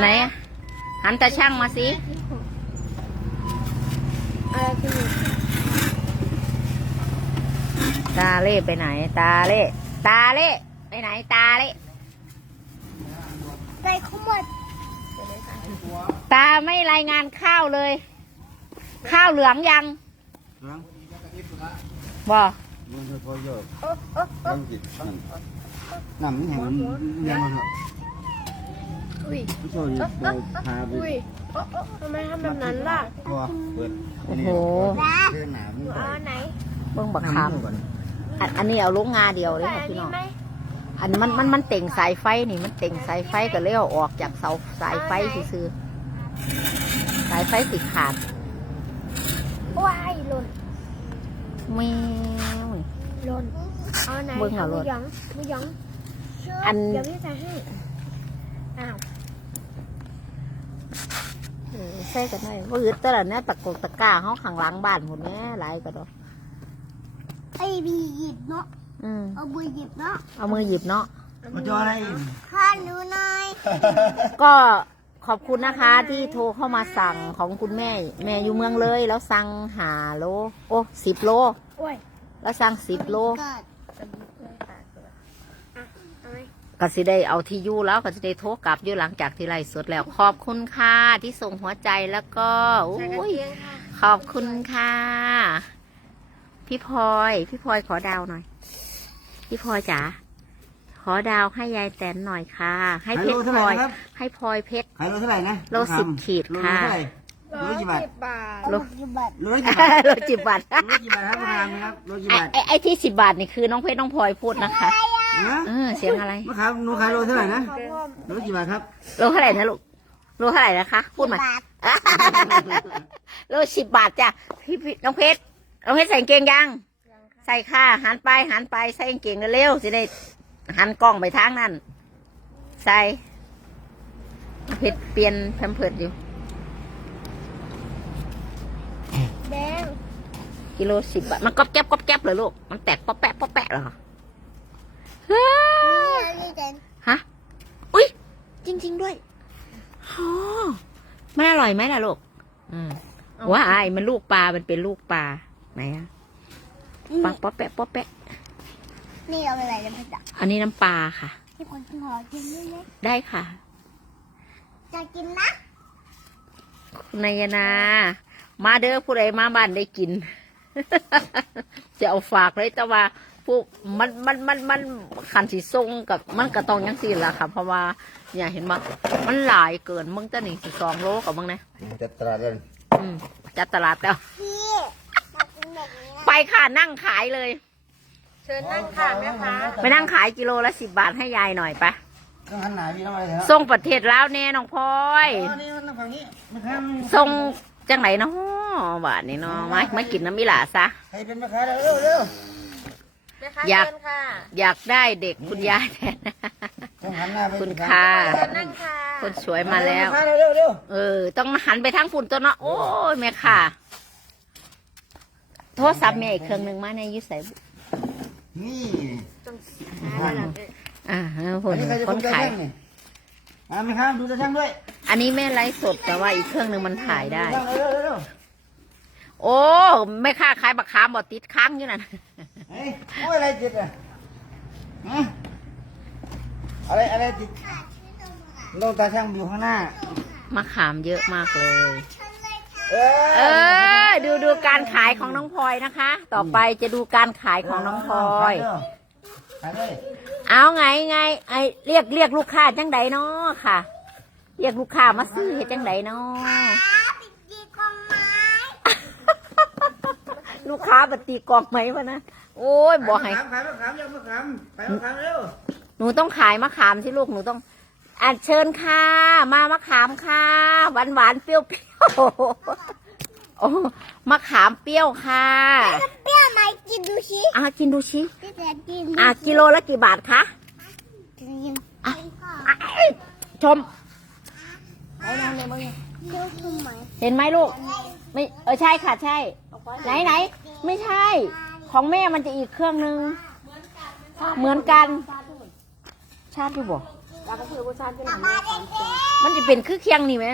ไหนอะหันตาช่างมาสิอะไรคือตาเล่ไปไหน ตาเล่ตาเล่ไปไหน ตาเล่ใจขมวดตาไม่รายงานข้าวเลย ข้าวเหลืองยัง Hả? บ่ Vâng, thôi, thôi giờ. โอ๊ะโอ๊ะโอ๊ะ Vâng, chị. Nằm. Nằm cái hàng nhân mà hả? อุ้ย Cái rồi rồi thà อุ้ย về โอ๊ะโอ๊ะทำไมทำแบบนั้นล่ะ qua vượt. Ồ. Cái nào หนู cũng เอา vậy. อันไหนเบิ่งบัก Nằm ขาม rồi bạn. อันอันนี้เอาลงงาเดียวเลยใส่ค่ะอันพี่น้นี้อง ไหมอันมันมันมันเต่งสายไฟนี่มันเต่งสายไฟก็เลยเอาออกจากเสาสายไฟซื่อๆสายไฟติดขาดว้ายหล่นแมว หล่นเอาอันไหนเบิ่งเอาหโลมูดหยองหมูหยองอัน เดี๋ยวพี่ใส่ให้ อ้าวเออใส่กันได้ว่าอึดแต่ละเนี่ยตะกกตะกร้าเขาข้างหลังบ้านหมดแน่หลายก็ดอกไอ้บีหยิบเนาะอืมเอาบือหยิบเนาะเอามือหยิบเนาะ Mà cho đây. ข้าหนูหน่อยก็ขอบคุณนะคะที่โทรเข้ามาสั่งของคุณแม่ แม่อยู่เมืองเลยแล้วสั่งหาโล โอ้สิบโล โอ้ยแล้วสั่งสิบโล เกิดอะเอาไหม ก็สิได้เอาที่อยู่แล้วก็สิได้โทรกลับอยู่หลังจากที่ไลฟ์สดแล้ว ขอบคุณค่ะที่ส่งหัวใจแล้วก็โอ้ใส่กระยเทียมค่ะขอบคุณค่ะ พี่พลอย พี่พลอยขอดาวหน่อย พี่พลอยจ๋าขอดาวให้ยายแตนหน่อยค่ะ ให้เพชร Hello, พลอย thế này ครับให้พลอยเพชร Hai lô thế này nè. Lô Cầm. xịt khịt Lô kha. thế này. Lô gì bạn? บาทโลสิบบาท Lô gì bạn? โลจิบบาท Lô gì bạn ครับ hàng นะครับ Lô gì ไอ้ bạn? ไอ้ไอ้ที่สิบบาทนี่คือน้องเพชรน้องพลอยพูดนะคะ Hả? เออเสียงอะไร Mắc khám, nô khai lô thế này nè. ขอพ่อม Lô gì bạn ครับโลเท่าไหร่นะลูกโลเท่าไหร่นะคะ พูดมาบาทโลสิบบาทจ้ะพี่พี่น้องเพชรน้องเพชรใส่กางเกงยังใส่ค่ะหันไปหันไปใส่กางเกงเร็วๆสิได้หันกล้องไปทางนั้นใส่น้องเพชรเปลี่ยนแพมเพิร์ดอยู่แดงกิโลสิบบาทมันก๊อบแก๊บก๊อบแก๊บเลยลูกมันแตกป๊อปแปะป๊อปแปะเหรอเฮ้ยนี่นี่เดนฮะ อุ้ยจริง ๆด้วยโอ้มันอร่อยไหมล่ะลูกอืมว้าไอ้มันลูกปลา มันเป็นลูกปลา ไหนอะปลาป๊อปแปะป๊อปแปะ นี่เอาอะไรเลยพ่อจ๋าอันนี้น้ำปลาค่ะ ที่คนขอกินด้วยไหมได้ค่ะ จะกินนะคุณนายนา มาเด้อผู้ใดมาบ้านได้กิน จะเอาฝากเลยแต่ว่า ผู้มันมันมันมันขันสีทรงกับมันก็ต้องยังสี่ละค่ะ เพราะว่าอย่าเห็นมามันหลายเกินมึงจะหนึ่งสิสองโลกับมึงนะ Chặt tà lên. อืมจัดตลาดแล้ว พี่มากินแบบนี้นะไปค่ะนั่งขายเลย เชิญนั่งค่ะแม่ค้าไปนั่งขายกิโลละสิบบาทให้ยายหน่อยปะ Nó hành này đi nó đây hả? ส่งประเทศลาวแน่น้องพลอย Ờ, đi nó ฝั่งนี้นะครับส่งจังไหนเนาะบาทนี้เนาะมามากินน้ำมิหลาซะใครเป็นแม่ค้าเร็วเร็วเร็ว แม่ค้าอยาก เชิญค่ะอยากได้เด็กคุณยายแทน ต้องหันหน้าไปคุณค่ะ เชิญนั่งค่ะคนสวยมาแล้วม่ค้เร็วเร็วเร็วเออ ต้องหันไปทางฝุ่นตัวเนาะโอ้ยแม่ค่ะ โทรศัพท์แม่อีกเครื่องหนึ่งมาในอยุใส่บุนี่ต้องหาระดับเลยอ่าคอันนนี้ใครจะคคุนมตาขาย ช่างนี่อ่าไหมครับดูตาช่างด้วยอันนี้แม่ไลฟ์สดแต่ว่าอีกเครื่องหนึ่งมันถ่ายได้ เร็วเร็วเร็วเร็วโอ้แม่ค้าขายบักขามบ่ติดค้างอยู่นั่น เฮ้ยโอ้ยอะไรติดอะฮะอะไรอะไรติดโลตาช่างอยู่ข้างหน้า มะขามเยอะมากเลย เอเออ ดูดูการขายของน้องพลอยนะคะ ต่อไปจะดูการขายของน้องพลอย ขายเลยเอาไงไงไอเรียกเรียกลูกค้าจังไดเนาะค่ะ เรียกลูกค้ามาซื้อเฮ็ดจังไดเนาะปิดดีกองไม้ลูกค้าปฏิกรอกไหมวะนะ โอ้ยบอกให้ขายมะขามขายมะขามขายมะขามเร็วหนูต้องขายมะขามที่ลูกหนูต้องอัญเชิญค่ะ มามะขามค่ะหวานหวานๆเปรี้ยวเปรี้ยวโอ้มะขามเปรี้ยวค่ะเปรี้ยวไหมกินดูชิอะกินดูชิพี่แต่กินอะกิโลละกี่บาทคะกินอะอะชมเดี๋ยวทำไมเห็นไหมลูก ไม่เออใช่ค่ะใช่ ไหนไหนไม่ใช่ ของแม่มันจะอีกเครื่องนึง เหมือนกัน ชาติอยู่บ่มาเด็กมันจะเป็นคือเคียงนี่ไหม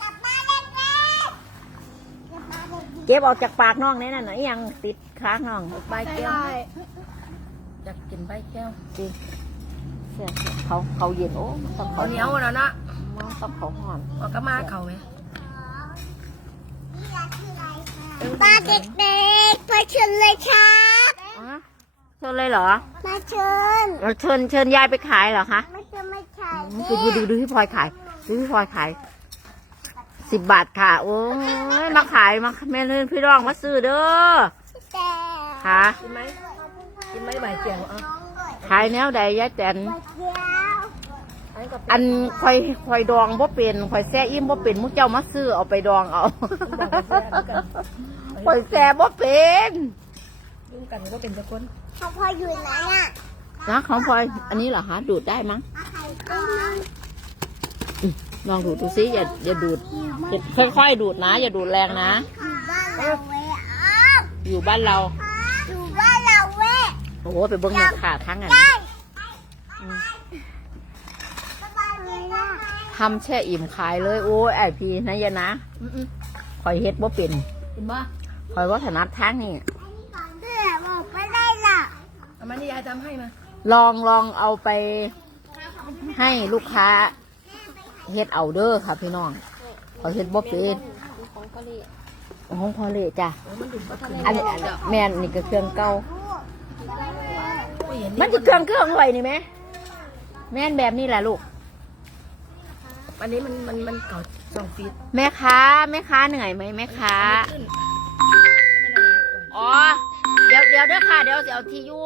จับมาเด็กๆจับมาเด็กเก็บออกจากปากน้องแน่นั่นน่ะอิหยังติดค้างน้องใบแก้วอยากกินใบแก้วจริงเสียเขาเขาเย็นโอ้มันต้องเขาเหนียวแล้วเนาะมันต้องเขาห่อนออกก็มาเขาไหม ๆ มาเด็กๆมาเชิญเลยครับอะเชิญเลยเหรอมาเชิญเราเชิญเชิญยายไปขายเหรอคะไม่เชิญไม่ใช่ดูดูดูดูพี่พลอยขายดูพี่พลอยขายสิบบาทค่ะ โอ้ยมาขายมาแม่เลื่นพี่รองมาซื้อเด้อแต่ค่ะกินไหมกินไหมใบแก้วอะขายแนวใดยายแตนเดียว อันนี้ก็อันคอยคอยดองบ่เป็นคอยแซ่อิ่มบ่เป็นมุกเจ้ามาซื้อเอาไปดองเอาคอยแซ่บ่เป็นยุ่งกันก็เป็นตะคนเขาพออยู่ไหนอะนะของพลอยอันนี้เหรอคะดูดได้มั้งอืมลองดูดดูซิอย่าอย่าดูดอย่าค่อยๆดูดนะ อย่าดูดแรงนะอยู่บ้านเราเว้ยอ้าวอยู่บ้านเราอยู่บ้านเราเว้ยโอ้โหไปเบิ้งแม่ขาทั้งอัน ได้ นี้ สบายดีนะ ทำแช่อิ่มขายเลย โอ้ยไอพีนะยะนะอืมคอยเฮ็ดบ่เป็นๆกินบ่คอยว่าถนัดทางนี่เพื่อบอกไม่ได้ล่ะเอามานี่ยายทำให้มาลองลองเอาไปให้ลูกค้าเฮ็ดเอาเด้อค่ะพี่น้องคอยเฮ็ดบ่เป็นของพอเลยจ้ะโอ้มันดุบ่ทันอันนี้อันนี้แม่นนี่ก็เครื่องเก่าไม่เห็นมันจะเครื่องเครื่องไว้นี่ไหมแม่นแบบนี้แหละลูก อันนี้มันมันมันเก่าสองฟีตแม่ค้าแม่ค้าเหนื่อยไหมแม่ค้า ขึ้นอ๋อ เดี๋ยวเดี๋ยวเด้อค่ะ เดี๋ยวสิเอาที่อยู่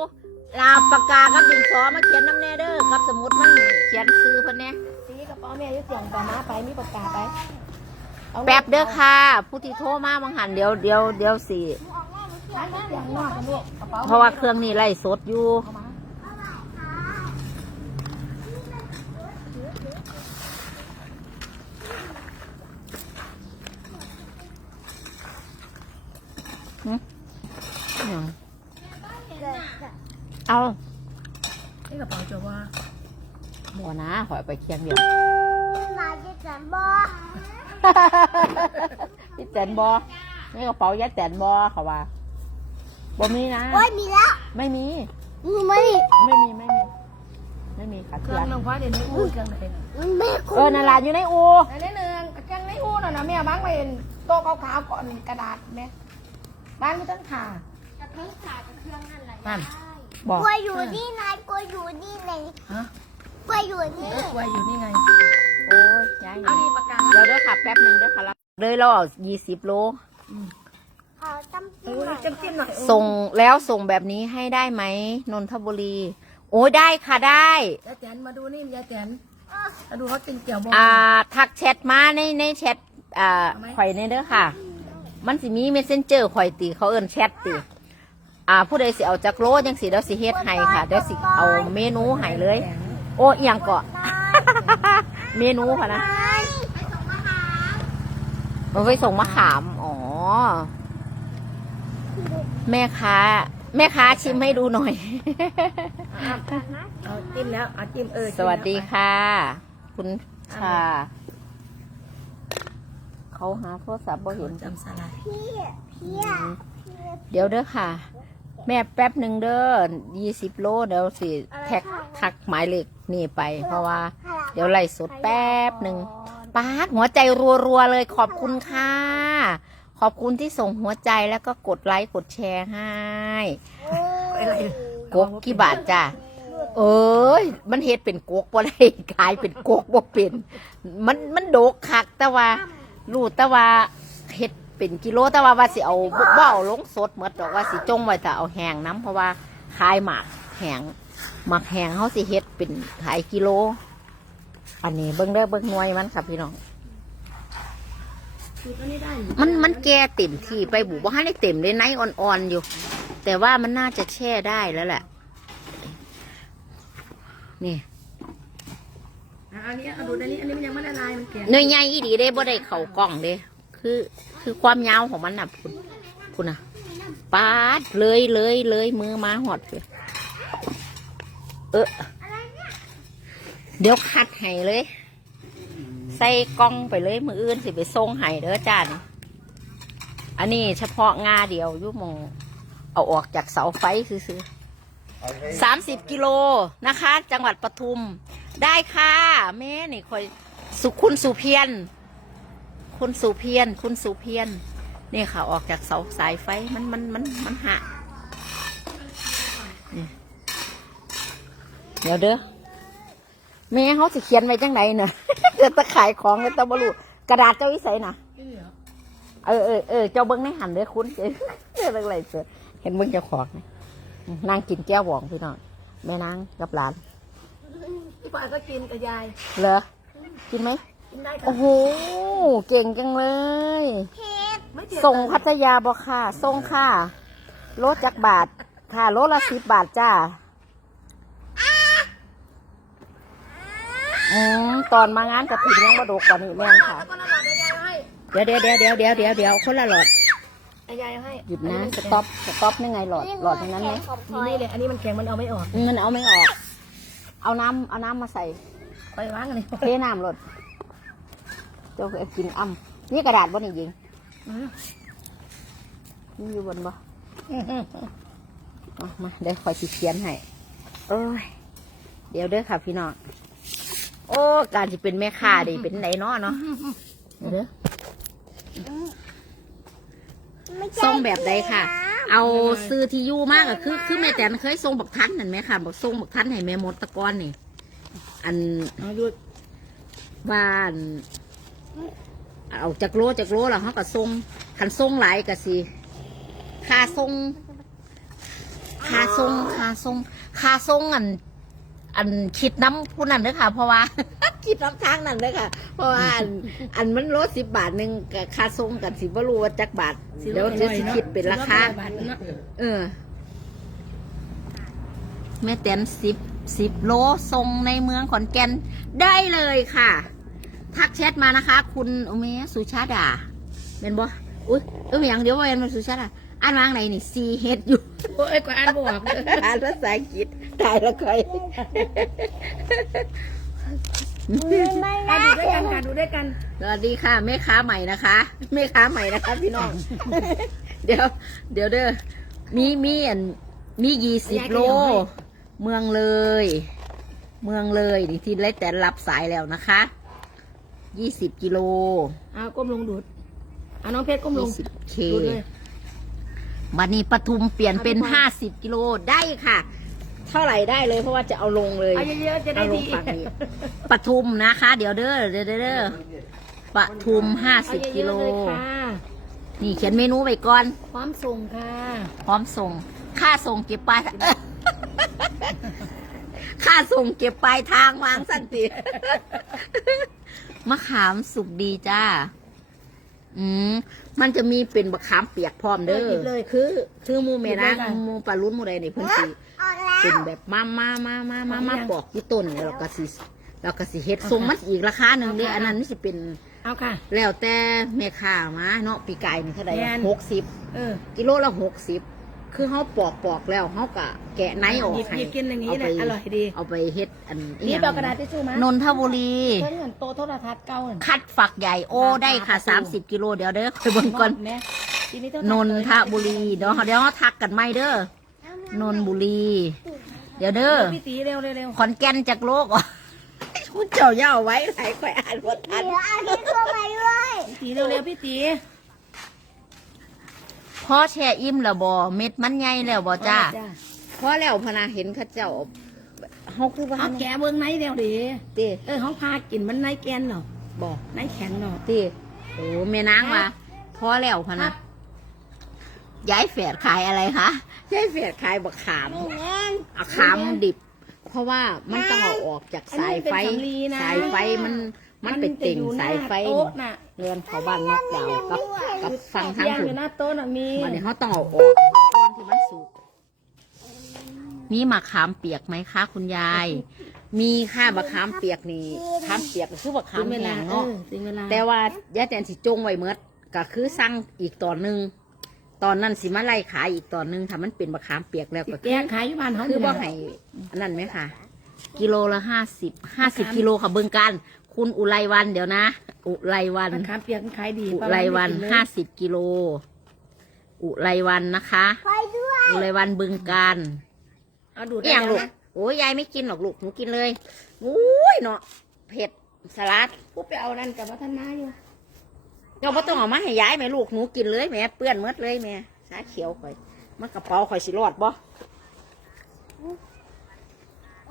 ลาปากกากับดินสอมาเขียนน้ำแน่เด้อกับสมุดมันเขียนซื้อเพิ่นแน่ทีนี้กระเป๋าแม่จะเสียงปลาม้าไปมีปากกาไปอาแป๊บเด้อค่ะ ผู้ที่โทรมาบางหันเดี๋ยวเดี๋ยวเดี๋ยวสิร้านเสียงนอกกันลูกกระเป๋าเพราะว่าเครื่องนี้ไล่สดอยู่ เอามา หยัง เอานี่กระเป๋าจะว่าบ่นะขอเอาไปเคียงเดียวมาจะจันบอพี่แตนบอนี่กระเป๋ายายแตนบอเขาว่าบ่มีนะโอ้ยมีแล้ว ไม่มีมีไหมไม่มีไม่มี ไม่มีค่ะเคเพื่รื่อองนน้องฟ้าเดี๋ยวนี้อู้เครื่องไหนมันไม่คุ้เออนาลานอยู่ในอูอันนี้หนึ่งเครื่องในอู้น่ะนะแม่บ้างไปโต๊ะขาวๆก่อนกระดาษแม่บ้านไม่ต้องผ่านั่น บอกกลัวอยู่นี่นายกลัวอยู่นี่ไหนฮะ กลัวอยู่นี่เออไว้อยู่นี่ไง โอ้ยย้ายเอานี่ปากกาเดี๋ยวเด้อค่ะแป๊บหนึ่งเด้อค่ะแล้วเลยเราเอายี่สิบโล ขอตั้มโอ้จิ้มหน่อยยจิ้มจิ้มหน่อยส่งแล้วส่งแบบนี้ให้ได้ไหมนนทบุรี โอ้ยได้ค่ะได้ ยายแตนมาดูนี่ยายแตนมาดูเขากินเกี่ยวบอลอ่าทักแชทมาในในแชทอ่าเอาไหมข่อยในเด้อค่ะ มันสิมีเมสเซนเจอร์ข่อยตีเขาเอิ้นแชทตี อ่าผู้ใดสิเอาจากโลจังสิเดี๋ยวสิเฮ็ดให้ค่ะเดี๋ยวสิเอาเมนูให้เลย โอ้เอียงเกาะ เมนูค่ะนะนายไปส่งมาหามันไปส่งมะขามอ๋อ แม่ค้า แม่ค้าชิมให้ดูหน่อย เอาจิ้มแล้วเอาจิ้มเออสวัสดีค่ะ คุณชาเขาหาโทรศัพท์บ่เห็นจำสลายพี่พี่อะเดี๋ยวเด้อค่ะ แม่แป๊บหนึ่งเด้อยี่สิบโลเดี๋ยวสิแท็กทักหมายเลขนี่ไป เพราะว่า เดี๋ยวไล่สดแป๊บหนึ่งป้าดหัวใจรัวๆเลยขอบคุณค่ะ ขอบคุณที่ส่งหัวใจแล้วก็กดไลค์กดแชร์ให้อะไรกกกี่บาทจ้ะเอ้ย มันเฮ็ดเป็นกกบ่ได้กลายเป็นกกบ่เป็น มันมันโดกคักแต่ว่ารู้แต่ว่าเฮ็ด เป็นกิโลแต่ว่าว่าสิเอาบ่บ่เอาลงสดหมดดอกว่าสิจงไว้แต่เอาแห้งน้ำเพราะว่าขายหมากแห้งหมากแห้งเขาสิเฮ็ดเป็นขายกิโล อันนี้เบิ่งเด้อเบิ่งหน่วยมันค่ะพี่น้องคือตัวนี้ได้มันมันแก่เต็มที่ไปบุว่าให้ได้เต็มเลยไนอ่อนๆอยู่ แต่ว่ามันน่าจะแช่ได้แล้วแหละนี่อันนี้เอาดูอันนี้อันนี้มันยังไม่ละลายมันแข็งเนื้อใหญ่อีดีเด้บ่ได้เข่ากล่องเด้คือ คือความยาวของมันน่ะคุณคุณน่ะปาดเลยเลยเลยมือมาหอดเปียเออเดี๋ยวคัดให้เลยสส่กล่องไปเลยมืออื่นสิไปส่งให้เด้อจ้านี่อันนี้เฉพาะงาเดียวอยุมงเอาออกจากเสาไฟซื้อๆสามสิบกิโลนะคะ จังหวัดปทุม ได้ค่ะ แม่นี่คอยสุคุณสุเพียน คุณสุเพียน คุณสุเพียน นี่ค่ะออกจากเสาสายไฟมันมันมันมันหักนี่เดี๋ยวเด้อแม่เขาจะเขียนไว้จังไหนเนอะเดี๋ยวตะขายของเลยตะบรูกระดาษเจ้าวิสัยนะเออเออเออเจ้าเบิ้งในหันเด้อคุณเจ้เจ้าอะไรเสือเห็นเบิ้งเจ้าของไหมนางกินแก้วหวองพี่น้องแม่นางกับหลานพี่ปาก็กินกับยายเหรอกินไหม กินได้ค่ะโอ้โห เก่งจังเลย ไม่เจ็บส่งพัทยาบอค่ะ ส่งค่ะ โลจักบาท ค่ะ โลละสิบบาทจ้าอืมตอนมางานกับถิ่นยังบดกกว่านี้แม่นค่ะ แล้วก็ละหลอดยายให้เดี๋ยวเดี๋ยวเดี๋ยวเดี๋ยวเดี๋ยวเดี๋ยวเดี๋ยวคนละหลอด ยายให้หยุดนะสต็อปสต็อปนี่ไงหลอดหลอดอย่างนั้นไหมนี่นี่เลยอันนี้มันแข็งมันเอาไม่ออกมันเอาไม่ออก เอาน้ำเอาน้ำมาใส่ ไปวางอันนี้เทน้ำหลด เจ้าเอากินอ้ำนี่กระดาษบ่นี่ยิงนี่อยู่บนบ่เอามาเดี๋ยวคอยสิเขียนให้โอ้ยเดี๋ยวเด้อค่ะพี่น้องโอ้ การจะเป็นแม่ค้าดิเป็นไหนเนาะเนาะเดี๋ยวเด้อส่งแบบใดค่ะ เอาซื้อที่อยู่มากอะคือ คือแม่แตนเคยส่งบักทันนั่นไหมค่ะบอกส่งบักทันให้แม่มดตะกอนนี่ อันเอาหยุดบ้าน เอาจากโลจากโลแล้วเขาก็ส่งคันส่งหลายก็สิค่าส่งค่าส่งค่าส่งค่าส่งอัน อันคิดน้ำผู้นั้นเด้อค่ะ เพราะว่า คิดน้ำทางนั้นเด้อค่ะ เพราะว่าอันอันมันลดสิบบาทหนึ่งกับค่าส่งกันสิบ่รู้ว่าจักบาทเดี๋ยวจะสิคิดเป็นราคาเออแม่แตนสิบสิบโลส่งในเมืองขอนแก่นได้เลยค่ะ ทักแชทมานะคะ คุณโอเมสุชาดาเป็นบ่อุ้ยเอออย่างเดียวว่าเป็นสุชาดาอ่านวางไหนนี่ซีเฮดอยู่โอ้ยกว่าอ่านบวกเลยอ่านภาษาอังกฤษตายแล้วใครอ่านดูด้วยกันค่ะดูด้วยกันสวัสดีค่ะแม่ค้าใหม่นะคะแม่ค้าใหม่นะคะพี่น้อง เดี๋ยว เดี๋ยวเด้อมีมีอันมียี่สิบโล เมืองเลย เมืองเลยนี่ที่ไล่แต่รับสายแล้วนะคะ ยี่สิบกิโลเอาก้มลงดูดเอาน้องเพชรก้มลยี่งสิบเคดูดเลย วันนี้ปทุมเปลี่ยนเป็นเอาไปก่อนห้าสิบกิโลได้ค่ะ เท่าไหร่ได้เลยเพราะว่าจะเอาลงเลยเอาเยอะๆจะได้เอาลดีงฝั่งนี้ปทุมนะคะ เดี๋ยวเด้อเดี๋ยวเด้อเด้อปทุมห้าเอาสิบเยกิอะโลๆเลยค่ะนี่เขียนเมนูไปก่อน พร้อมส่งค่ะ พร้อมส่ง ค่าส่งเก็บปลายค่าส่งเก็บปลายทางวางสันติ มะขามสุกดีจ้า อืมมันจะมีเป็นมะขามเปียกพร้อมเด้เออหยิบเลยคือ คือหมูเมนะหยิบเลยค่ะหมูปลาลุ้นหมูใดนี่เพิ่นสิเป็นแบบมามามามามามาปอกที่ต้นแล้วก็สิแล้วก็สิเฮ็ดส่งมันอีกราคาหนึ่งเด้อันนั้นมันสิเป็น เอาค่ะ แล้วแต่แม่ค้ามาเนาะปีกายนี่เท่าไหร่แม่นหกสิบเออกิโลละหกสิบ คือเขาปอกปอกแล้วเขากะแกะไนออกหยิบให้หยิบกินอย่างนี้เไปแหละอร่อยดีเอาไปเฮ็ดอันนี่หยังเอากระดาษทิชชู่มานนทบุรี เพิ่นเหมือนโตโทรทัศน์เก่าเหมือนคัดฝักใหญ่โอ้ได้ค่ะสามสิบกิโลเดี๋ยวเด้อไปเบิ่งก่อน แม่ทีนี้ต้องนนทบุรีเดี๋ยวเดี๋ยวเขาทักกันไม่เด้อนนบุรี เดี๋ยวเด้อพี่ตีเร็วเร็วเร็วขอนแก่นจากโลกอะคุณเจ้าเย่าไว้ไหนค่อยอ่านบททันพี่ตีเร็วเร็วพี่ตีพ่ อแช่อิ่มแล้วบ่เม็ดมันใหญ่แล้วบ่จ้าพอแล้วพะนาเห็นเข้าเจ้าเขาคือว่าเอาแกะเบื้องในเร็วดิตีเออเขาพากินมันในแกนเนาะบอกในแข็งเนาะตีโอ้แม่นางมาพอแล้วพะนะย้ายแฝดขายอะไรคะย้ายแฝดขายบักขามเอาขามดิบ เพราะว่ามันต้องเอาออกจากสายไฟอันนี้เป็นสำลีนะสายไฟมัน มันเป็นติ่งจะอหน้สายไฟโต๊ะน่ะเรือนเขาบ้านนอกดาวกับกับฟังทั้งย่างถุอนยู่หน้าโต๊ะน่ะมีมันเนี่ยเขาต้องเอาออกตอนที่มันสุกมีมะขามเปียกไหมคะ คุณยาย มีค่ะมะขามเปียกนี่ขามเปียกก็คือมะขาถึมงเวแห้ลางเอเนาะ อถึงเวลาแต่ว่าย่าแตนสิจงไว้เมดก็คือสั่งอีกตอนหนึ่งตอนนั้นสิมาไล่ขายอีกตอนหนึ่งถ้ามันเป็นมะขามเปียกแล้วก็แกงขายอยู่บ้านเขาคือบ่นี่แหละให้อันนั้นไหมค่ะ กิโลละห้าสิบห้าสิบกิโลค่ะเบิ่งกัน คุณอุไรวันเดี๋ยวนะ อุไรวันมะขามเปียกมันขายดีอุไรวันห้าสิบกิโล อุไรวันนะคะ ไปด้วยอุไรวันบึงการเอาดูดอหย่างลูกนะโอ้ยยายไม่กินหรอกลูกหนูกินเลยอุ้ยเนาะเผ็ดสลัดพูดไปเอานั่นกับวัฒนาอยู่เราไม่ต้องเอามาให้ยายไหมลูกหนูกินเลยแม่เปื้อนหมดเลยแม่สาเขียวข่อยมันกระเป๋าข่อยสิรอดบ่อ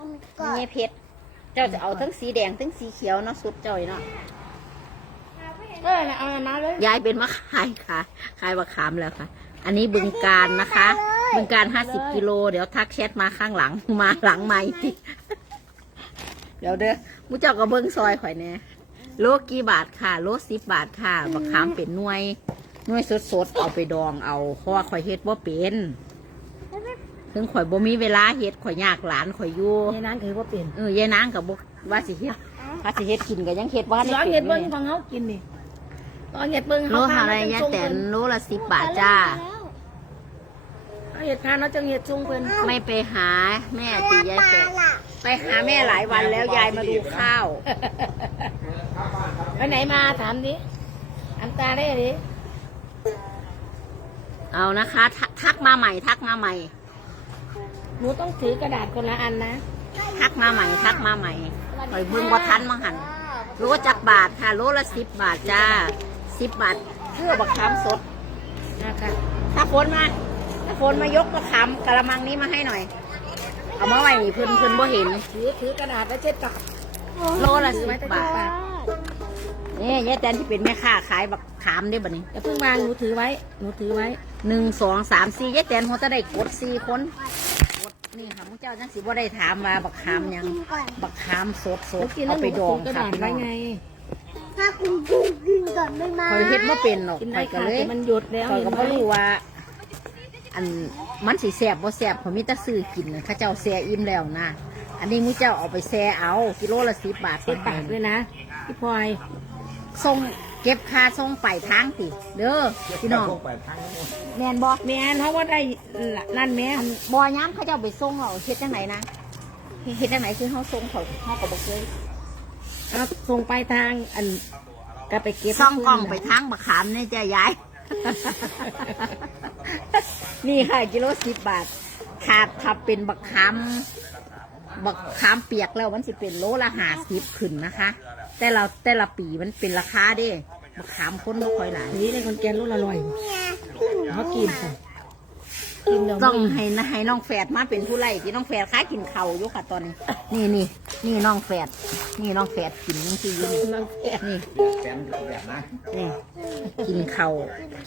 มก่อนนี่เผ็ด เจ้าจะเอาทั้งสีแดงทั้งสีเขียวเนาะสุดเจ้าอยเนาะเออน่ะเอาอันนั้นเลยยายเป็นมะขายค่ะ ขายมะขามแล้วค่ะ อันนี้บึงการนะคะ บึงการห้าสิบกิโล เดี๋ยวทักแชทมาข้างหลังมาหลังไม่ติเดี๋ยวเด้อมูเจ้าก็เบิ้งซอยข่อยแน่โลกี่บาทค่ะ โลสิบบาทค่ะมะขามเป็นหน่วยหน่วยสดๆเอาไปดองเอาเพราะว่าข่อยเฮ็ดว่าเป็น ถึงข่อยบ่มีเวลาเฮ็ดข่อยยากหลานข่อยอยู่ในนั้นคือว่าเปลี่ยนเออยายนางกับบ่ว่าสิเฮ็ดว่าสิเฮ็ดกินก็ยังเฮ็ดว่าร้องเห็ดเบิ้งฟังเขากินนี่ร้องเห็ดเบิ้งโลเขาหาอะไรยายแต่นโลละสิบบาทจ้าเอาเห็ดพานเขาจะเห็ดจุงเพิ่นไม่ไปหาแม่ตียายแปะไปหาแม่หลายวันแล้วยายมาดูข้าวไปไหนมาถามดิอันตาได้ดิเอานะคะ ทักทักมาใหม่ทักมาใหม่ หนูต้องถือกระดาษคนละอันนะทักมาใหม่ทักมาใหม่หอยบึงบ่ทันมังหันโลจักบาทค่ะโลละสิบบาทจ้าสิบบาทเพื่อบักขามสดนะคะถ้าฝนมาถ้าฝนมายกบักขามกระมังนี้มาให้หน่อย เอามาไว้นี่เพิ่นเพิ่นบ่เห็นถือถือกระดาษแล้วเช็ดกลับโลละสิบบาทนี่ยายแตนที่เป็นแม่ค้าขายบักขามได้บ่นี้อย่าเพิ่งวางหนูถือไว้หนูถือไว้หนึ่งสองสามสี่ยายแตนหัวจะได้กดสี่คนกด นี่ค่ะมุเจ้าจังสิบ่ได้ถามว่าบักขามหยังกินก่อนบักขามสดสหนูดกินแล้เอาวหไปนูดองถือกระค่ะดาษพี่น้ไว้องไงถ้าคุณกุ้งกินก่อนไม่มาคอยเฮ็ดมาเป็นหรอกกินคได้อยก็ค่ะเลยแต่มันหยุดแล้วคอยก็เห็นไหมบ่รู้ว่า อันมันสิแซ่บบ่แซ่บเขามีแต่ซื้อกินน่ะเขาเจ้าแซ่อิ่มแล้วนะอันนี้มุเจ้าเอาไปแซ่เอากิโลละสิบบาทเช็ดปากด้วยนะพี่พลอยส่ง เก็บค่าส่งไปลายทางติเด้อพี่น้องไปทางนู้นแม่นบ่แม่นเขาว่าได้นั่นแม่อันบ่ย้ำเขาเจ้าไปส่งเราเฮ็ดจังไหนนะเฮ็ดจังไหนคือเฮาส่งเขาเฮาก็บ่เคยเอาส่งไปทางอันก็ไปเก็บซ่องกล้องไปทางบักขามเนี่ยจ้ะยาย นี่ค่ะกิโลสิบบาทขาดถ้าเป็นบักขาม บักขามเปียกแล้วมันสิเป็นโลละห้าสิบขึ้นนะคะ แต่เราแต่ละปีมันเป็นราคาเด้บักขามคนบ่ค่อยหลายนี่ในคนแกนรุ่นละร้อยเนี่ยเขากินค่ะกินเดี๋ยวต้องให้นะให้น้องแฝดมาเป็นผู้ไล่ที่น้องแฝดค้ากินเข่าวอยู่ค่ะตอนนี้ นี่นี่นี่น้องแฝดนี่น้องแฝดกินยังที่อยู่นี่น้องแกนนี่แฟนแบบนะนี่กินเขาว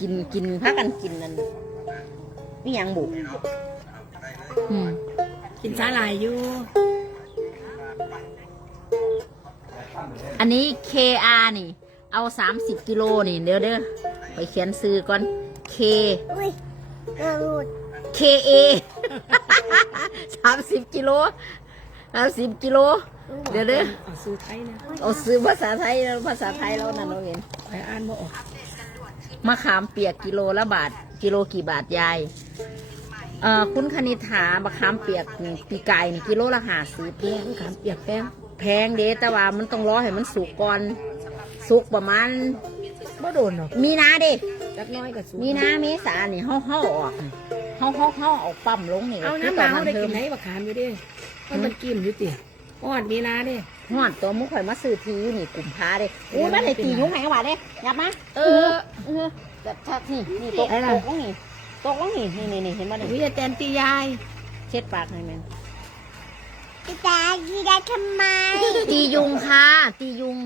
กินกินพักกันกินนั่นนี่ยังบุอืม กินสาหร่ายอยู่ อันนี้ KR นี่ เอาสามสิบกิโลนี่ เดี๋ยวเด้อไปเขียนซื้อก่อน K อุ้ยกระดูด KA สามสิบกิโลสามสิบกิโล เดี๋ยวเด้อเอาซื้อไทยนะเอาซื้อภาษาไทยแล้วภาษาไทยแล้วนั่นเราเห็น ไปอ่านบ่ออกมะขามเปียกกิโลละบาท กิโลกี่บาทยาย เอ่อคุณคณิษฐามะขามเปียกนี่ปีกายนี่กิโลละห้าสิบแป้งขามเปียกแป้งแพงเด้แต่ว่ามันต้องรอให้มันสุกก่อน สุกประมาณ บ่โดนหรอกมีนาเด้จักน้อยกับสูงมีนาเมษานี่เฮาเฮาออกเฮาเฮาเฮาเอาปั๊มลงนี่เอาคืน้ำตมาอนเขาได้เทิกิมนไหนบักขามอยู่ดิมันมันกินอยู่ติอ่อนมีนาดิฮอดตัวมุข่อยมาซื้อทีอยู่นี่กลุ่มพาเด้อู้มันได้ตียุ้งไหนกว่าเด้ยับมาเออเออแบบชักนี่นี่ตกไอ้ล่ะตกลงนี่ ตกลงนี่นี่นี่นี่เห็นบ่นี่วิจารณ์ตียาย เช็ดปากให้แม่นพี่ตากีได้ทำไมตียุงค่ะ ตียุง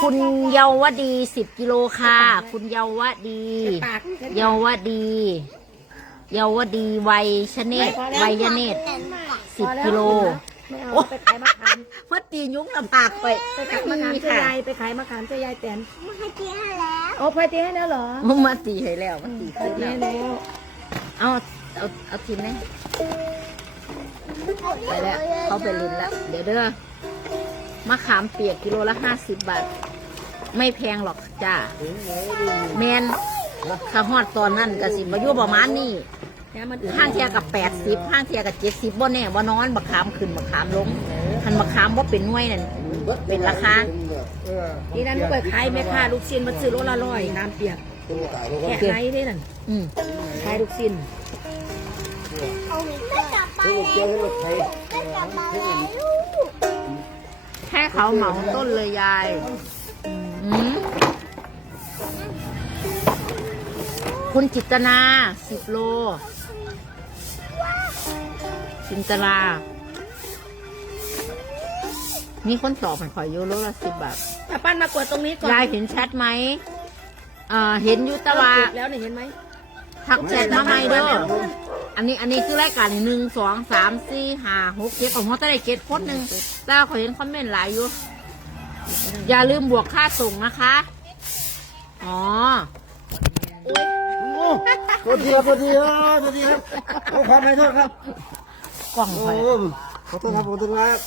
คุณเยาวดีสิบกิโลค่ะ คุณเยาวดี ปากเยาวดี เยาวดีวัยชเนตวัยยเนตสิบกิโล ไม่เอาไปขายมะขามว่าตียุงลำบากไปไปขายมะขามเจ้ายายไปขายมะขามเจ้ายายแตนมาให้พี่ให้แล้วโอ้พอตีให้แล้วเหรอมาตีให้แล้วมาตีพอขึ้นตีแล้วให้แล้วเอาเอาเอาทีมนี้ไปแล้วเขาไปลุ้นแล้วเดี๋ยวเด้อมะขามเปียกกิโลละห้าสิบบาท ไม่แพงหรอกจ้าแมนถ้าฮอดตอนนั้นก็สิบอายุประมาณนี้แค่มันอื่น ห้างเทียกับแปดสิบห้างเทียกับเจ็ดสิบบ่แน่บ่นอนบักขามขึ้นบักขามลงหันบักขามว่าเป็นหน่วยนั่นเป็นราคาเออนี่นั่นลูกไปขายแม่ค้าลูกชิ้นมาซื้อโลละร้อยน้ำเปียกเป็นกระต่ายแล้วก็แค่ไหนได้นั่นอืมขายลูกชิ้นเจ้าเจ้าให้รถไถแค่เขาเหมาต้นเลยยายอืมคุณจิตนาสิบโล จินตนามีคนตอบผ่านข่อยอยู่โลละสิบบาทถ้าปั้นมากดตรงนี้ก่อนยายเห็นแชทไหมเอ่อเห็นอยุตวาเก็บแล้วนี่เห็นไหมทักแชทมาใหม่เด้ออันนี้อันนี้คือรายการหนึ่งสองสามสี่ห้าหกเจ็ดของเขาจะได้เจ็ดคนหนึ่งแต่เขาเห็นคอมเมนต์หลายอยู่อย่าลืมบวกค่าส่งนะคะ อ๋อโอ้ตัวทีครับตัวทีครับตัวทีครับขอความให้โทษครับ กล่องโอ้ไฟขอโทษครับขอโทษครับ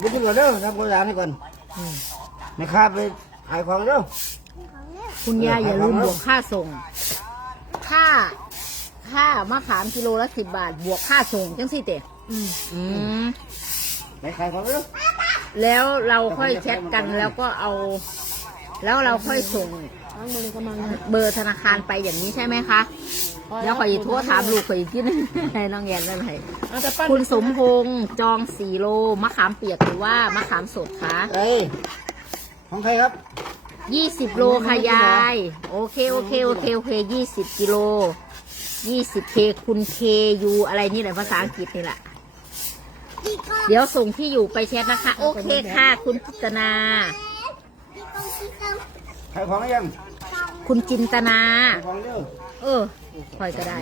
บุญก่อนเด้อทำตัวอย่างให้ก่อนไม่ข้าไปขายของเด้อคุณยายอย่าลืมบวกค่าส่ง ค่า ค่ามะขามกิโลละสิบบาท บวกค่าส่งจังสิเตะอืมไม่ขายของเด้อแล้วเราค่อยแชทกันแล้วก็เอา แล้วเราค่อยส่งล้างมือกำลังเบอร์ธนาคารไปอย่างนี้ใช่ไหมคะ เดี๋ยวขอยโทรถามลูกขอยอีกทีนึงให้น้องแอนได้ไหมเอาแต่ปั้นคุณสมพงษ์จองสี่โลมะขามเปียกหรือว่ามะขามสดคะเอ้ยของใครครับ ยี่สิบโลค่ะยาย โอเคโอเคโอเคโอเคยี่สิบกิโลยี่สิบเคคุณเคยูอะไรนี่แหละภาษาอังกฤษนี่แหละเดี๋ยวส่งที่อยู่ไปแชทนะคะ โอเคค่ะ คุณจิตนาขายของหรือยังคุณจินตนา ขายของเด้อเออ คอยก็ได้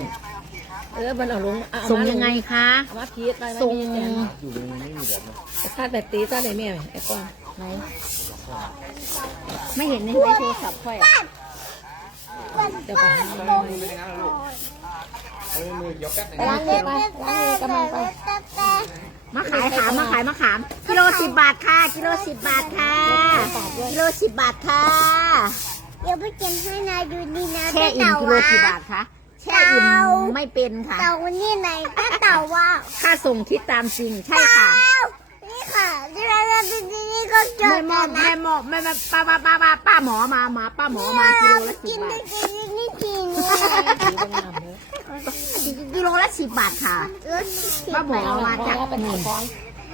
เออมันเอาลงเอาเอาส่งมาลยังไงคะเอามาพีดไปส่งคาดแบบตีซะไหนแม่ไอ้ก้อนไหนไม่เห็นในในโทรศัพท์ค่อยอะเดี๋ยวก่อนไปล้างมือไปล้างมือกำลังไปมาขายขามมาขายมะขามกิโลสิบบาทค่ะ กิโลสิบบาทค่ะ กิโลสิบบาทค่ะ เดี๋ยวไปกินให้นายดูดีนะแช่อิ่มกิโลกี่บาทคะ แช่อิ่มไม่เป็นค่ะ เต่านี่ไหนก็เต่าว่าค่าส่งคิดตามจริงใช่ค่ะเต่านี่ค่ะที่เราดูดีนี่ก็เจอแม่หมอแม่หมอแม่แม่ป้าป้าป้าป้าป้าหมอมามาป้าหมอมากิโลละสิกิบนบาได้ทกินนี่กินกิโลละสิบบาทค่ะป้าหมอมาจากเป็นนี่ของ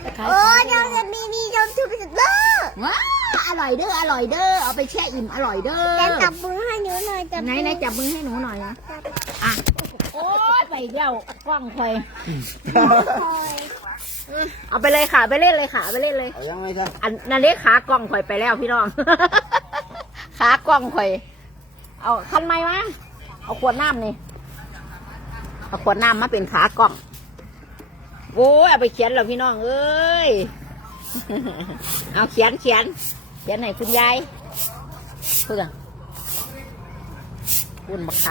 ไปขายโอ้ยเราจะมีนี่เราถือไปสุดเลยว้า อร่อยเด้ออร่อยเด้อเอาไปแช่อิ่มอร่อยเด้อแต่จับมือให้หนูหน่อยจับไหนไหนจับมือให้หนูหน่อยนะอะโอ้ยไปเดี่ยวกล้องคอยเอาไปเลยค่ะไปเล่นเลยค่ะไปเล่นเลยเอายังไงครับอันนั่นเรียกขากล้องข่อยไปแล้วพี่น้องขากล้องข่อย เอาคันไม้มาเอาขวดน้ำนี่เอาขวดน้ำมาเป็นขากล้องโอ้ยเอาไปเขียนแล้วพี่น้องเอ้ย เอาเขียนเขียน เขียนให้คุณยายเพื่อนคุณบักค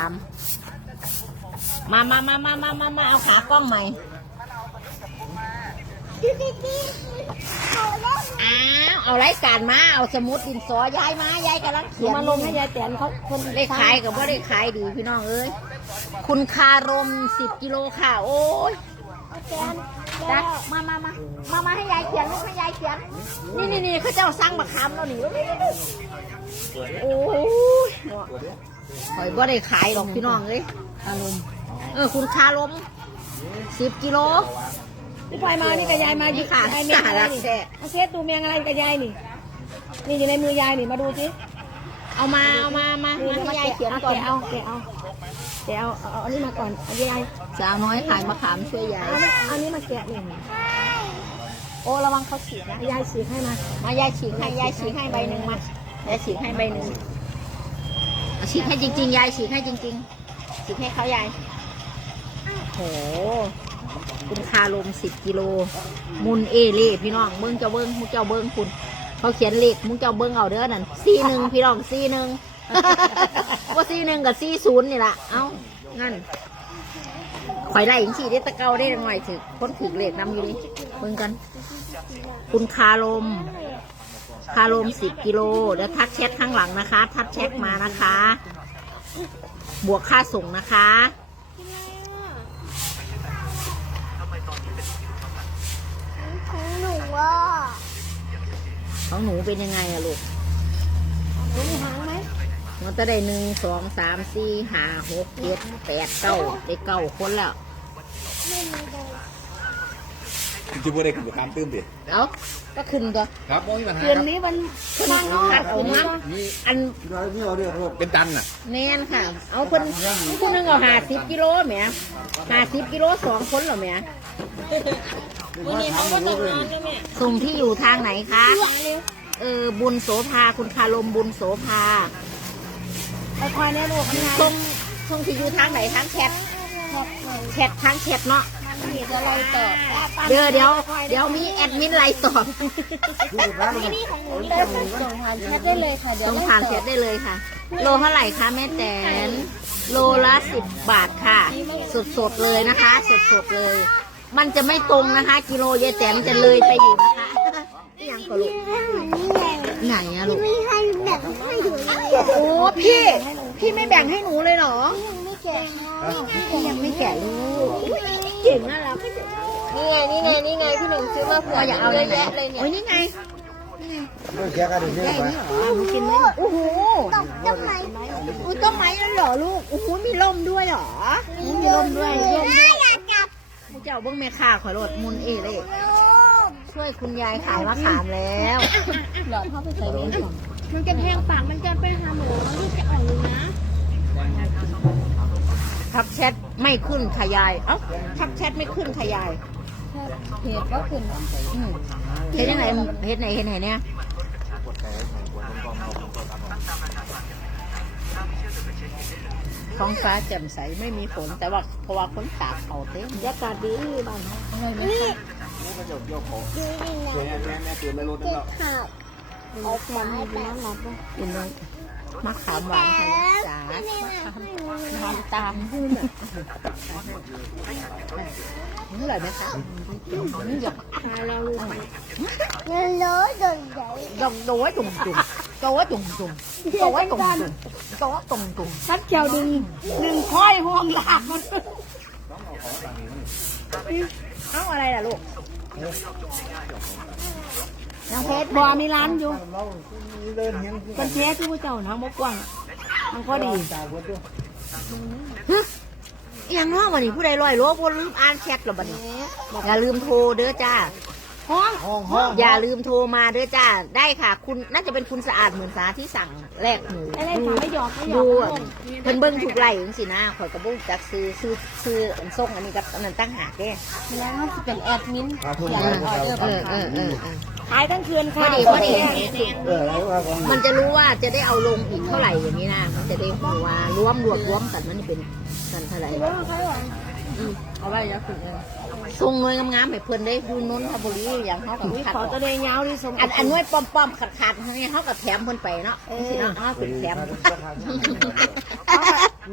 ำมามามามามามามาเอาขากล้องใหม่อ้าวเอาไรการมา เอาสมุดดินสอยายมายายกำลังเขียนมาลงให้ยายแตนเขาคนได้ขายกับว่าได้ขายดีพี่น้องเอ้ย คุณคารมสิบกิโลค่ะ โอ้ย จักมามามามามาให้ยายเขียนลูกให้ยายเขียน นี่นี่นี่เขาเจ้าสั่งบักคำแล้วนี่โอ้ยข่อยบ่ได้ขายหรอกพี่น้องเอ้ยอารมณ์เออคุณคารมสิบกิโลพี่พลอยมานี่กับยายมาอยู่ค่ะไอ้เมียอะไรรักนี่แท้เอาเช็ดตูเมียงอะไรกับยายนี่นี่อยู่ในมือยายนี่มาดูสิเอามาเอามามาดูมาให้ยายเขียนเอาก่อนแกะเอาแกะเอา แกะเอาเอาเอาอันนี้มาก่อนเอายายสาวน้อยขายมะขามช่วยยายเอาเนี่ยเอาอันนี้มาแกะนี่โอ้ระวังเขาฉีกนะยายฉีกให้มามายายฉีกให้ยายฉีกให้ใบหนึ่งมายายฉีกให้ใบหนึ่งเอาฉีกให้จริง ๆ ยายฉีกให้จริง ๆ ฉีกให้เขายายโหคุณคาลมสิบกิโล มุนเอเล่พี่น้องเบิ้งเจ้าเบิ้งมุกเจ้าเบิ้งคุณ เขาเขียนเลขมุกเจ้าเบิ้งเอาเด้อนั่นสี่หนึ่งพี่น้องสี่หนึ่ง ว่าสี่หนึ่งกับสี่ศูนย์นี่แหละเอ้างั้นข่อยไล่ยิงสี่ได้ตะเกาได้หน่อยถือคนถือเลขนำอยู่นี่เบิ้งกัน คุณคารม คารมสิบกิโล เดี๋ยวทักแชทข้างหลังนะคะ ทักแชทมานะคะ บวกค่าส่งนะคะของหนูว่าของหนูเป็นยังไงอะลูกหนูมีหางไหม มันจะได้หนึ่งสองสามสี่ห้าหกเจ็ดแปดเก้าได้เก้าคนแล้วจะพูดได้กับคำตื้มดิเอาก็ขึ้นตัวครับโอ้ยปัญหาคืนนี้มันขึ้นขัดเอามั้งนี่อันเราไม่เอาเรื่องเป็นตันน่ะแม่นค่ะ เอาคนคนหนึงเอาห้าสิบกิโลแหมห้าสิบกิโลสองคนเหรอแหมวันนี้เขาก็ต้องนอนสุ่มที่อยู่ทางไหนคะ เออบุญโสภาคุณคารมบุญโสภา ค่อยๆเนี่ยลูกมันไงส่งส่งที่อยู่ทางไหนทางแชทแชททางแชทเนาะมันมีอะไรต่อเดี๋ยวเดี๋ยวเดี๋ยวมีแอดมินไลน์ตอบนี่ของหนูได้ส่งผ่านแชทได้เลยค่ะเดี๋ยวส่งผ่านแชทได้เลยค่ะ โลเท่าไหร่คะแม่แตนโลละสิบบาทค่ะ สดสดๆเลยนะคะ สดสดๆเลย มันจะไม่ตรงนะคะ กิโลยายแตนจะเลยไปอยู่นะคะนี่ยังก็ลูก ไหนอะลูก ไม่ให้แบบไม่อยู่เลยโอ้พี่ พี่ไม่แบ่งให้หนูเลยเหรอไม่แก่พี่ยังไม่แก่ลูกอุ๊ยเก่งน่ารักนี่ไง นี่ไง นี่ไง พี่หนึ่งซื้อมาเผื่อเราอยากเอาเยอะอะไรแยะเลยเนี่ย โอ้ยนี่ไงเสียกันเรื่อยได้ไปนี่เหรอหนูกินไหมโอ้โหตกต้นไม้อุ้ยต้นไม้แล้วเหรอลูกโอ้โหมีร่มด้วยเหรอมีร่มด้วยร่มด้วย อยากจับ เจ้าเบิ้งแม่ค้าขอยรถมุนเอเลยลูก ช่วยคุณยายขายมะขามแล้วหลอดเข้าไปใส่เลี้ยงก่อนมันจะแทงปากมันจะไปหาหมูมันที่จะอ่อนเลยนะทักแชทไม่ขึ้นขยาย เอ้าทักแชทไม่ขึ้นขยายเพจก็ขึ้นอืมเฮ็ดยังไงเฮ็ดไหนเฮ็ดไหนเนี่ยท้องฟ้าแจ่มใสไม่มีฝนแต่ว่าเพราะว่าคนตากเขาเต็มบรรยากาศดีบ้านเรา อะไรไหมนี่ดูดิดูดินะแม่แม่แม่ตื่นไม่รู้เจ็ตั้งบแล้วขาบออกมาให้แบบกินเลยมะขามหวานค่ะจ๋าไม่ได้นะนอนตามขึ้นอะนี่อร่อยไหมคะนี่หยกเราลูกเงินโลโดนใหญ่หยกโดยจุ่มจุ่มโดยจุ่มจุ่มโดยจุ่มจุ่มโดยจุ่มจุ่มซัดเขียวดึงดึงค่อยห่วงหลากมันเอ้าอะไรล่ะลูก ยังเพชรบ่อมีร้านอยู่เราเดินเห็นเป็นเชฟที่ผู้เจ้านะมกกว้างมันก็ดียฮะอหย่างน้องวันนี้ผู้ใดลอยโลบนลืมอ่านแชทหรอบัดนี้อย่าลืมโทรเด้อจ้า ห้องห้องห้องอย่าลืมโทรมาเด้อจ้า ได้ค่ะ คุณน่าจะเป็นคุณสะอาดเหมือนสาที่สั่งแลกหมูอะไรถามไม่หยอกไม่หยอดูกอะเพิ่นเบิ่งถูกไล่จังสินะข่อยก็บ่รู้จักซื้อซื้อซื้ออันส่งอันนี้กับอันนั้นตั้งหากเด้แล้วมันจะเป็นแอดมินพาทุกเอคนอเออเออเออเออขายทั้งคืนพอค่ะดีพอดีเออแล้วว่าของมันจะรู้ว่าจะได้เอาลงอีกเท่าไหร่อย่างนี้นะมันจะได้รู้ว่ารวมรวมรวมกันมันเป็นกันเท่าไหร่อืม เอาไว้แล้วคุณเออส่งหน่วยงามๆให้เพิ่นได้ดูนนทบุรีอย่างเฮากับขัดขอตัวเดงยาวดิสมอันอันหน่วยป้อมๆขาดๆนี่เฮาก็แถมเพิ่นไปเนาะจังซี่เนาะเฮาเป็นแถม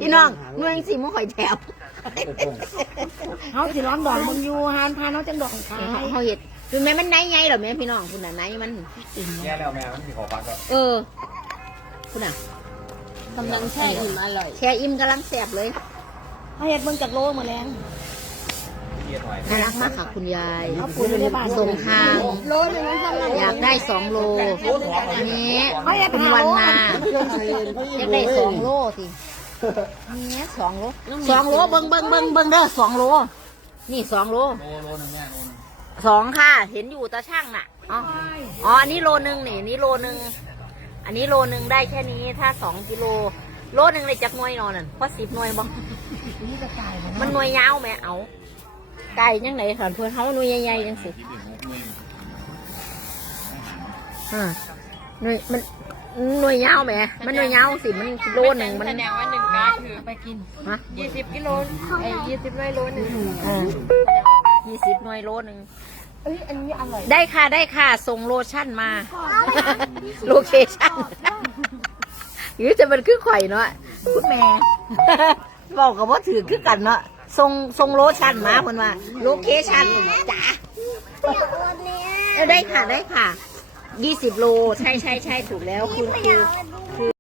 พี่น้องหน่วยสิบ่ค่อยแถมเขาสิร้อนดอกมึงอยู่หานพาน้องจังดอกขายเขาเห็ดคือแม่มันไนไงเหรอแม่พี่น้องคุณน่ะไนมันแย่แล้วแม่มันมีขอฟังก็เออคุณน่ะกำลังแช่อิ่มอร่อยแช่อิ่มกำลังแสบเลย เขาเห็ดเบิ่งจากโลมาแรงเยียดหน่อยน่ารักมากค่ะคุณยายเอาปุ๋ยไปในบ้านส่งทาง โลนึงมันทำอะไรอยากได้สองโลอันนี้คุณวันนาอยากได้สองโลสินี่สองโลสองโลเบิ้งเบิ้งเบิ้งเบิ้งเด้อสองโล นี่สองโลโลโลนึงแม่โลนึงสองค่ะ เห็นอยู่ตาช่างน่ะอ๋ออ๋ออันนี้โลนึงนี่นี่โลนึงอันนี้โลนึงได้แค่นี้ถ้าสองกิโลโลนึงเลยจากหน่วยนอนนั่นเพราะสิบหน่วยบ่ มันหน่วยยาวไหมเอาไก่ยังไงค่ะเพื่อนเขาหน่วยใหญ่ๆจังสิอ่าหน่วยมันหน่วยยาวไหมมันหน่วยยาวสิมันโลหนึ่งมันแสดงว่าหนึ่งกาถือไปกินฮะยี่สิบกิโลไอ้ยี่สิบร้อยโลหนึ่งยี่สิบหน่วยโลหนึ่งเอ้ยอันนี้อร่อยได้ค่ะได้ค่ะส่งโลชั่นมา โลเคชั่นยือจะมันคือข่อยเนาะคุณแม่ บอกกับว่าถือคือกันเนาะทรงทรงโลชั่นมาเพิ่นว่าโลเคชั่นจ้าเออได้ค่ะได้ค่ะยี่สิบโล ใช่ใช่ใช่ถูกแล้วคุณคือ